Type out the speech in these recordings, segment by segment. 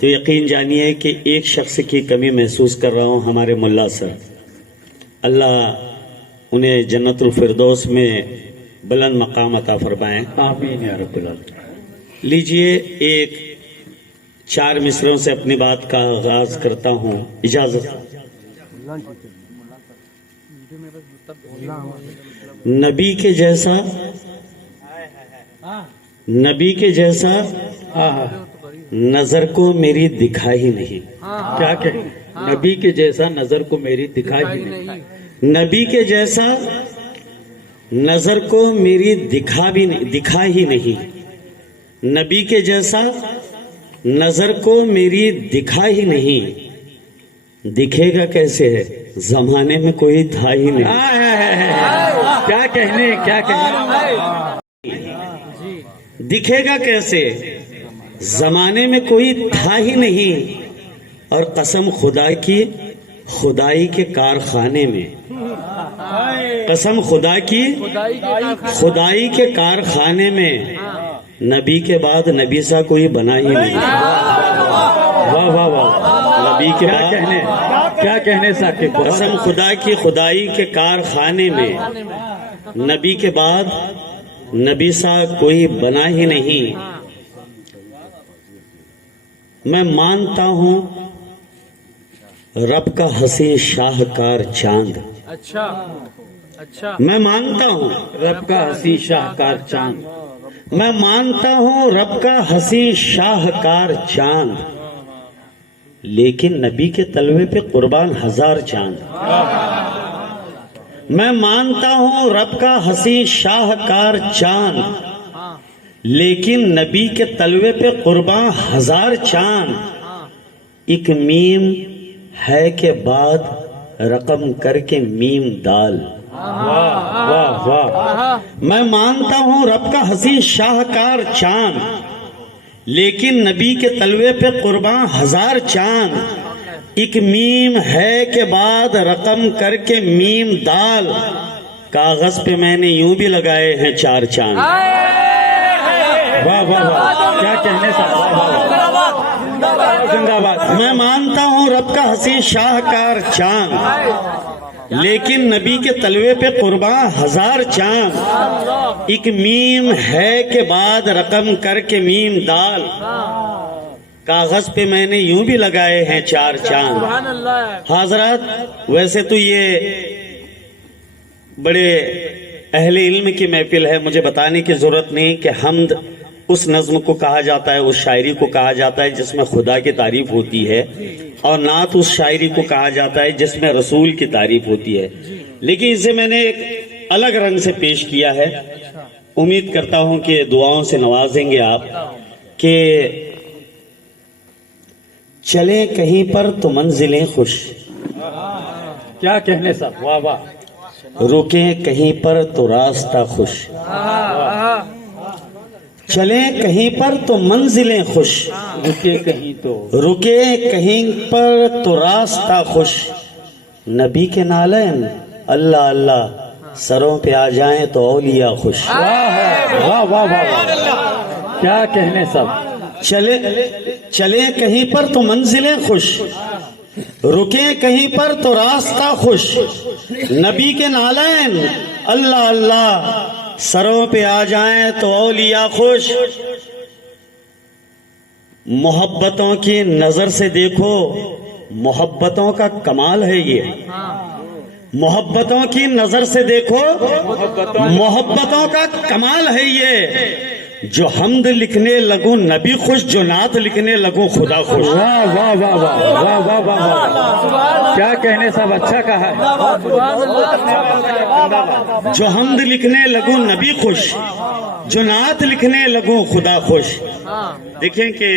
تو یقین جانیے کہ ایک شخص کی کمی محسوس کر رہا ہوں، ہمارے ملا سر. اللہ انہیں جنت الفردوس میں بلند مقام عطا فرمائیں. آمین یا رب العالمین. لیجئے ایک 4 مصرعوں سے اپنی بات کا آغاز کرتا ہوں، اجازت. نبی کے جیسا نظر کو میری دکھا ہی نہیں. کیا کہ نبی کے جیسا نظر کو میری دکھا ہی نہیں. نبی کے جیسا نظر کو میری دکھا ہی نہیں. نبی کے جیسا نظر کو میری دکھا ہی نہیں. دکھے گا کیسے ہے، زمانے میں کوئی تھا ہی نہیں. کیا کہنے دکھے گا کیسے، زمانے میں کوئی تھا ہی نہیں. اور قسم خدا کی خدائی کے کارخانے میں، قسم خدا کی خدائی کے کارخانے میں نبی کے بعد نبی سا کوئی بنا ہی نہیں. واہ واہ واہ، نبی کے بعد کیا کہنے ثاقب. قسم خدا کی خدائی کے کارخانے میں نبی کے بعد نبی سا کوئی بنا ہی نہیں. میں مانتا ہوں رب کا حسین شاہکار چاند. میں مانتا ہوں رب کا حسین شاہکار چاند. میں مانتا ہوں رب کا حسین شاہکار چاند، لیکن نبی کے تلوے پہ قربان 1000 چاند. میں مانتا ہوں رب کا حسین شاہکار چاند، لیکن نبی کے تلوے پہ قربان 1000 چاند. ایک میم ہے کے بعد رقم کر کے میم دال. واہ واہ. میں مانتا ہوں رب کا حسین شاہکار چاند، لیکن نبی کے تلوے پہ قربان 1000 چاند. ایک میم ہے کے بعد رقم کر کے میم دال. کاغذ پہ میں نے یوں بھی لگائے ہیں 4 چاند. واہ واہ واہ، کیا کہنے زندہ باد. میں مانتا ہوں رب کا حسین شاہکار چاند، لیکن نبی کے تلوے پہ قربان 1000 چاند. ایک میم ہے کے بعد رقم کر کے میم دال. کاغذ پہ میں نے یوں بھی لگائے ہیں 4 چاند. حضرات ویسے تو یہ بڑے اہل علم کی محفل ہے، مجھے بتانے کی ضرورت نہیں کہ حمد اس نظم کو کہا جاتا ہے، اس شاعری کو کہا جاتا ہے جس میں خدا کی تعریف ہوتی ہے، اور نعت اس شاعری کو کہا جاتا ہے جس میں رسول کی تعریف ہوتی ہے. لیکن اسے میں نے ایک الگ رنگ سے پیش کیا ہے. امید کرتا ہوں کہ دعاؤں سے نوازیں گے آپ کہ چلیں کہیں پر تو منزلیں خوش، کیا کہنے صاحب. واہ واہ. رکیں کہیں پر تو راستہ خوش. چلیں کہیں پر تو منزلیں خوش، رکے کہیں تو رکے کہیں پر تو راستہ خوش. نبی کے نالین اللہ اللہ سروں پہ آ جائیں تو اولیاء خوش. واہ واہ واہ، کیا کہنے صاحب. چلیں کہیں پر تو منزلیں خوش، رکیں کہیں پر تو راستہ خوش. نبی کے نالین اللہ اللہ سروں پہ آ جائیں تو اولیاء خوش. محبتوں کی نظر سے دیکھو، محبتوں کا کمال ہے یہ. محبتوں کی نظر سے دیکھو، محبتوں کا کمال ہے یہ. جو حمد لکھنے لگوں نبی خوش، جو نعت لکھنے لگوں خدا خوش. واہ واہ واہ واہ واہ واہ واہ، کیا کہنے صاحب. اچھا کہا ہے. جو حمد لکھنے لگوں نبی خوش، جو نعت لکھنے لگوں خدا خوش. دیکھیں کہ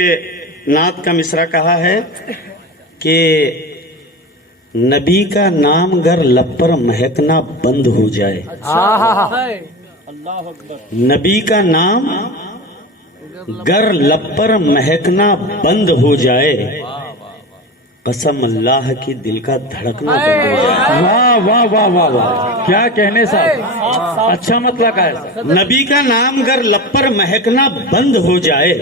نعت کا مصرع کہا ہے کہ نبی کا نام گر لب پر مہکنا بند ہو جائے. نبی کا نام گر لب پر مہکنا بند ہو جائے، قسم اللہ کی دل کا دھڑکنا بند ہو جائے. واہ واہ واہ واہ واہ، کیا کہنے صاحب. اچھا مطلب ہے. نبی کا نام گر لب پر مہکنا بند ہو جائے،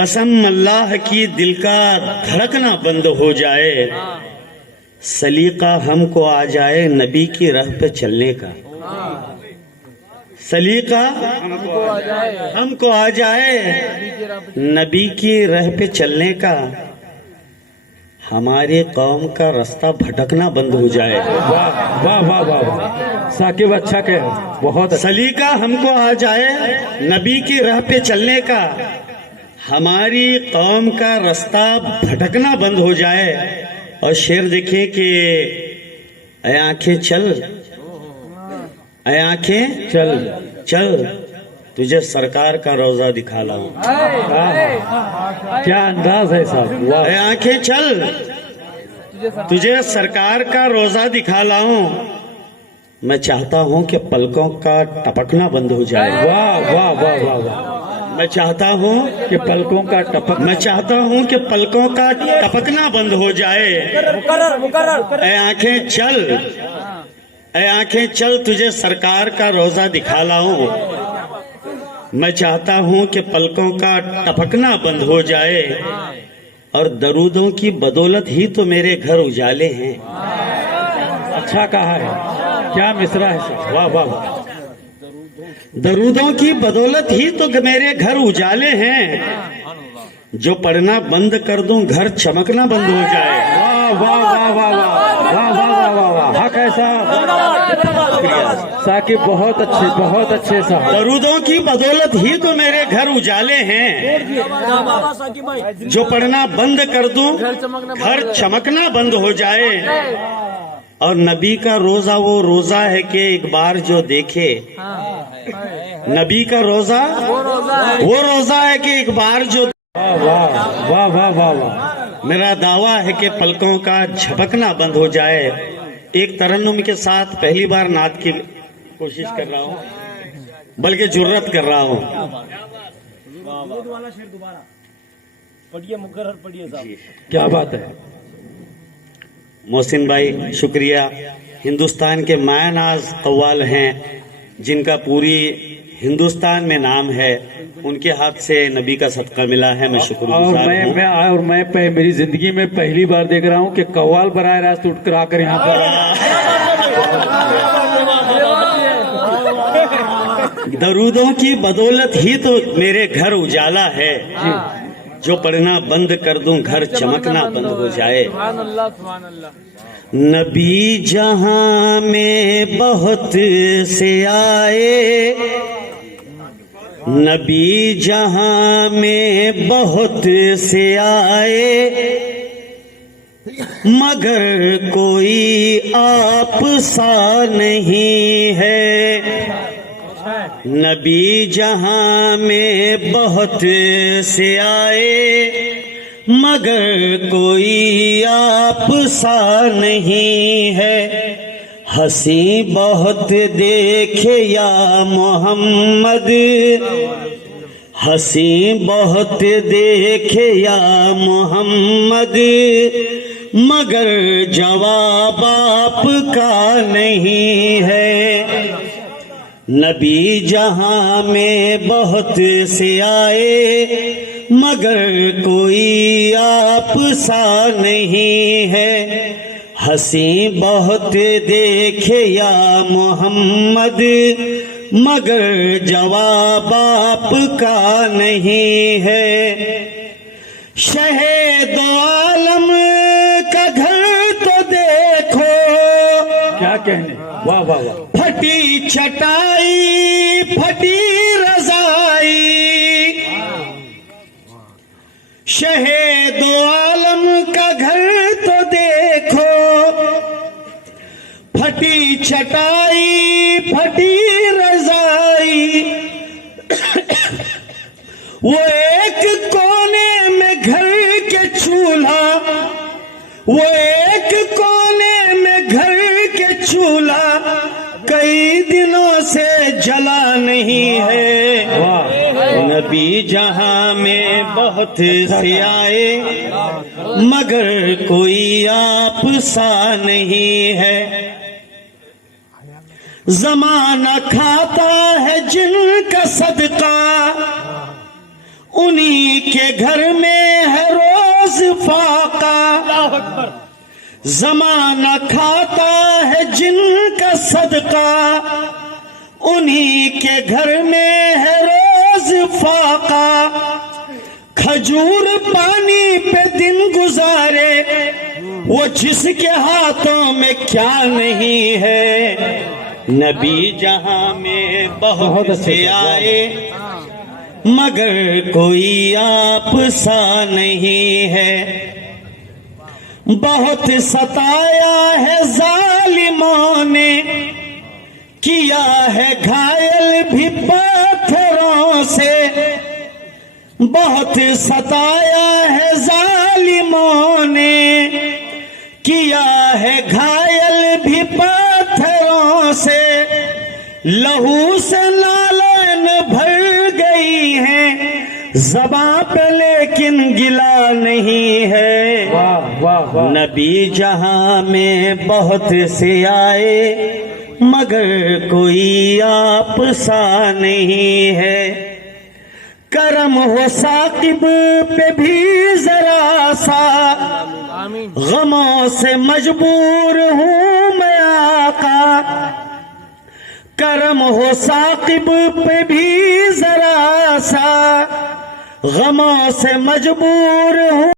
قسم اللہ کی دل کا دھڑکنا بند ہو جائے، سلیقہ ہم کو آ جائے نبی کی راہ پہ چلنے کا، سلیقہ ہم کو آ جائے نبی کی راہ پہ چلنے کا، ہماری قوم کا راستہ بھٹکنا بند ہو جائے۔ واہ واہ واہ واہ واہ، ثاقب اچھا کہ بہت اچھا۔ سلیقہ ہم کو آ جائے نبی کی راہ پہ چلنے کا، ہماری قوم کا راستہ بھٹکنا بند ہو جائے۔ اور شعر دیکھیں کہ اے آنکھیں چل، اے آنکھیں چل چل تجھے سرکار کا روضہ دکھا لاؤں، کیا انداز ہے صاحب، واہ۔ اے آنکھیں چل تجھے سرکار کا روضہ دکھا لاؤں، میں چاہتا ہوں کہ پلکوں کا ٹپکنا بند ہو جائے۔ واہ واہ واہ واہ واہ، میں چاہتا ہوں کہ پلکوں کا ٹپک، میں چاہتا ہوں کہ پلکوں کا ٹپکنا بند ہو جائے۔ اے آنکھیں چل، اے آنکھیں چل تجھے سرکار کا روضہ دکھا لاؤں، میں چاہتا ہوں کہ پلکوں کا ٹپکنا بند ہو جائے، اور درودوں کی بدولت ہی تو میرے گھر اجالے ہیں۔ اچھا کہا ہے، کیا مصرع ہے صاحب، واہ واہ واہ۔ درودوں کی بدولت ہی تو میرے گھر اجالے ہیں، جو پڑھنا بند کر دوں گھر چمکنا بند ہو جائے۔ واہ واہ واہ واہ واہ واہ واہ واہ واہ، حق ہے صاحب، ثاقب بہت اچھے صاحب۔ درودوں کی بدولت ہی تو میرے گھر اجالے ہیں، جو پڑھنا بند کر دوں گھر چمکنا بند ہو جائے۔ اور نبی کا روزہ وہ روزہ ہے کہ ایک بار جو دیکھے، نبی کا روزہ وہ روزہ ہے کہ ایک بار جو، واہ واہ واہ واہ واہ، میرا دعویٰ ہے کہ پلکوں کا جھپکنا بند ہو جائے۔ ایک ترنم کے ساتھ پہلی بار نعت کی کوشش کر رہا ہوں، بلکہ جرت کر رہا ہوں۔ کیا بات ہے محسن بھائی، شکریہ۔ ہندوستان کے مایہ ناز قوال ہیں جن کا پوری ہندوستان میں نام ہے، ان کے ہاتھ سے نبی کا صدقہ ملا ہے، میں شکر گزار ہوں۔ میں میری زندگی میں پہلی بار دیکھ رہا ہوں کہ قوال براہ راست اٹھ کر آ کر یہاں پر، درودوں کی بدولت ہی تو میرے گھر اجالا ہے، جو پڑھنا بند کر دوں گھر چمکنا بند ہو جائے۔ نبی جہاں میں بہت سے آئے، نبی جہاں میں بہت سے آئے، مگر کوئی آپ سا نہیں ہے۔ نبی جہاں میں بہت سے آئے، مگر کوئی آپ سا نہیں ہے۔ ہنسی بہت دیکھے یا محمد، ہنسی بہت دیکھے یا محمد، مگر جواب آپ کا نہیں ہے۔ نبی جہاں میں بہت سے آئے، مگر کوئی آپ سا نہیں ہے۔ ہنسی بہت دیکھے یا محمد، مگر جواب آپ کا نہیں ہے۔ شہ دو عالم کا گھر تو دیکھو، کیا کہنے، واہ واہ واہ، پھٹی چٹائی پھٹی رضائی، شہ دو عالم کا گھر تو دیکھو، پھٹی چٹائی پھٹی رضائی، وہ ایک کونے میں گھر کے چولہا، وہ ایک کونے میں گھر کے چولہا کئی دنوں سے جلا نہیں ہے۔ نبی جہاں میں بہت سے آئے، مگر کوئی آپ سا نہیں ہے۔ زمانہ کھاتا ہے جن کا صدقہ، انہی کے گھر میں ہے روز فاقہ، زمانہ کھاتا ہے جن کا صدقہ، انہی کے گھر میں ہے روز فاقہ، کھجور پانی پہ دن گزارے وہ جس کے ہاتھوں میں کیا نہیں ہے، نبی جہاں میں بہت سے آئے مگر کوئی آپ سا نہیں ہے، بہت ستایا ہے ظالموں نے، کیا ہے گھائل بھی پتھروں سے، بہت ستایا ہے ظالموں نے، کیا ہے گھائل بھی پتھروں سے، لہو سے نالین بھر گئی ہیں زباں پہ لیکن گلا نہیں ہے، نبی جہاں میں بہت سے آئے مگر کوئی آپ سا نہیں ہے، کرم ہو ثاقب پہ بھی ذرا سا، غموں سے مجبور ہوں میں آقا، کرم ہو ثاقب پہ بھی ذرا سا، غموں سے مجبور ہوں